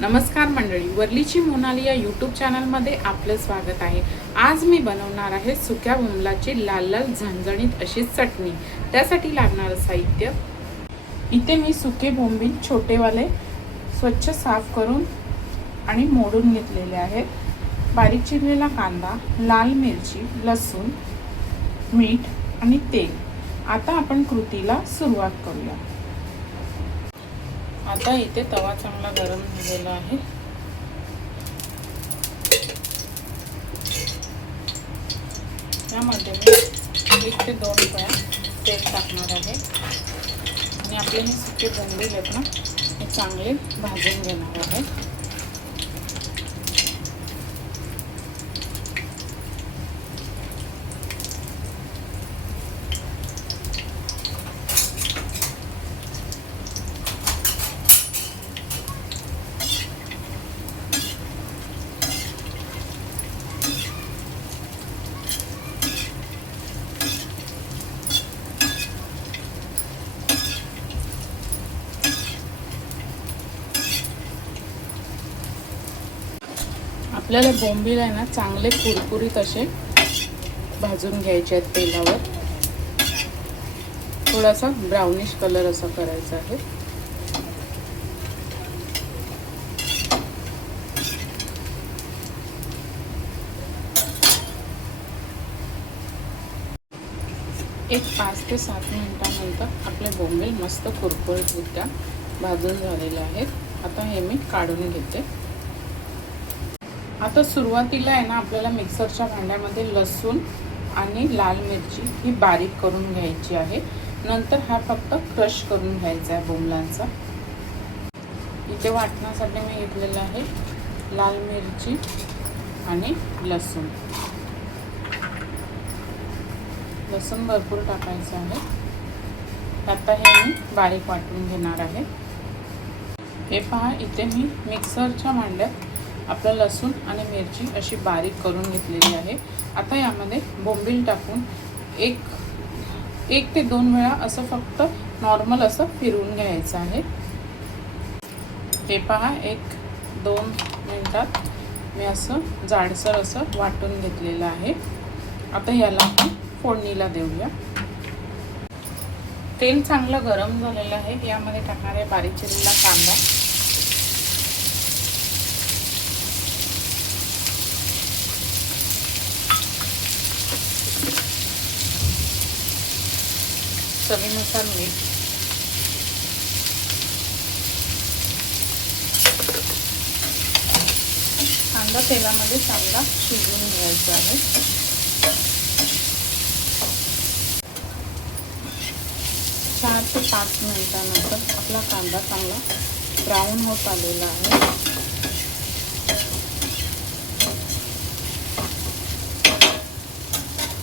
नमस्कार मंडळी, वरलीची मोनाली या यूट्यूब चॅनलमध्ये आपलं स्वागत आहे। आज मी बनवणार आहे सुक्या बोंबलाची लाल लाल झणझणीत अशी चटणी। त्यासाठी लागणारं साहित्य, इथे मी सुके बोंबील छोटेवाले स्वच्छ साफ करून आणि मोडून घेतलेले आहेत। बारीक चिरलेला कांदा, लाल मिरची, लसूण, मीठ आणि तेल। आता आपण कृतीला सुरुवात करूया। आता इथे तवा चांगला गरम झालेला आहे। त्यामध्ये मी 1 ते 2 पळ्या तेल टाकणार आहे आणि आपले हे सुके बोंबील आहेत ना, हे चांगले भाजून घेणार आहे। आपल्याला बोंबील आहे ना चांगले कुरकुरीत असे भाजून घ्यायचे आहेत तेलावर। थोडासा ब्राउनिश कलर असा करायचा आहे। एक 5 ते 7 मिनिटांनंतर आपले बोंबील मस्त कुरकुरीतरित्या भाजून झालेले आहेत। आता हे मी काढून घेते। आता सुरुवातीला आहे ना आपल्याला मिक्सरच्या भांड्यामध्ये लसूण आणि लाल मिरची ही बारीक करून घ्यायची आहे। नंतर हा फक्त क्रश करून घ्यायचा आहे बोंबलांचा। इथे वाटण्यासाठी मी घेतलेला आहे लाल मिरची आणि लसूण। लसूण भरपूर टाकायचं आहे। आता हे मी बारीक वाटून घेणार आहे। हे पहा, इथे मी मिक्सरच्या भांड्यात आपलं लसूण आणि मिरची अशी बारीक करून घेतलेली आहे। आता यामध्ये बोंबील टाकून एक ते 2 वेळा असं फक्त नॉर्मल असं फिरवून घ्यायचं आहे। हे पहा, 1-2 मिनिटात मी असं जाडसर असं वाटून घेतलेलं आहे। आता याला आपण फोडणीला देऊया। तेल चांगलं गरम झालेलं आहे। यामध्ये टाकणार आहे बारीक चिरलेला कांदा, चवीनुसार मीठ, कांदा तेलामध्ये चांगला शिजवून घ्यायचा आहे। 4 ते 5 मिनिटांनंतर आपला कांदा चांगला ब्राऊन होत आलेला आहे।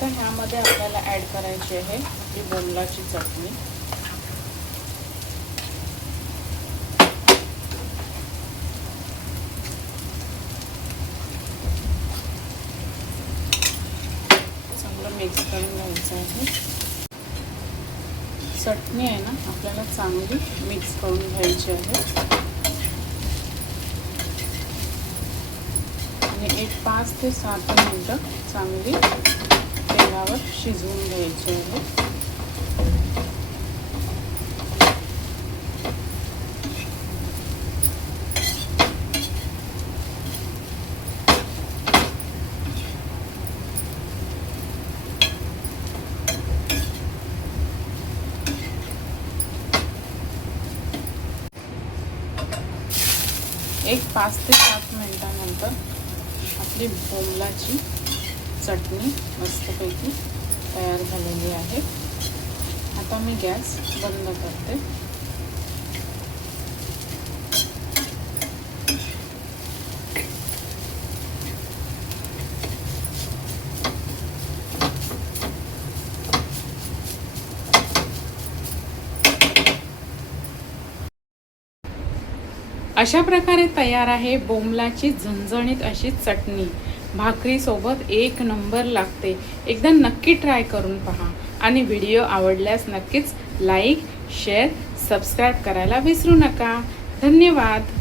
तर ह्यामध्ये आपल्याला ॲड करायची आहे ही बोंबलाची चटणी। चांगलं मिक्स करून घ्यायचं आहे। चटणी आहे ना आपल्याला चांगली मिक्स करून घ्यायची आहे आणि एक 5 ते 7 मिनिटं चांगली तेलावर शिजवून घ्यायचे आहे। एक 5 ते 7 मिनिटांनंतर आपली बोंबलाची चटणी मस्तपैकी तयार झालेली आहे। आता मी गॅस बंद करते। अशा प्रकारे तयार आहे बोंबलाची झणझणीत अशी चटणी। भाकरी सोबत एक नंबर लागते। एकदा नक्की ट्राय करून पहा आणि व्हिडिओ आवडल्यास नक्कीच लाईक, शेअर, सबस्क्राईब करायला विसरू नका। धन्यवाद।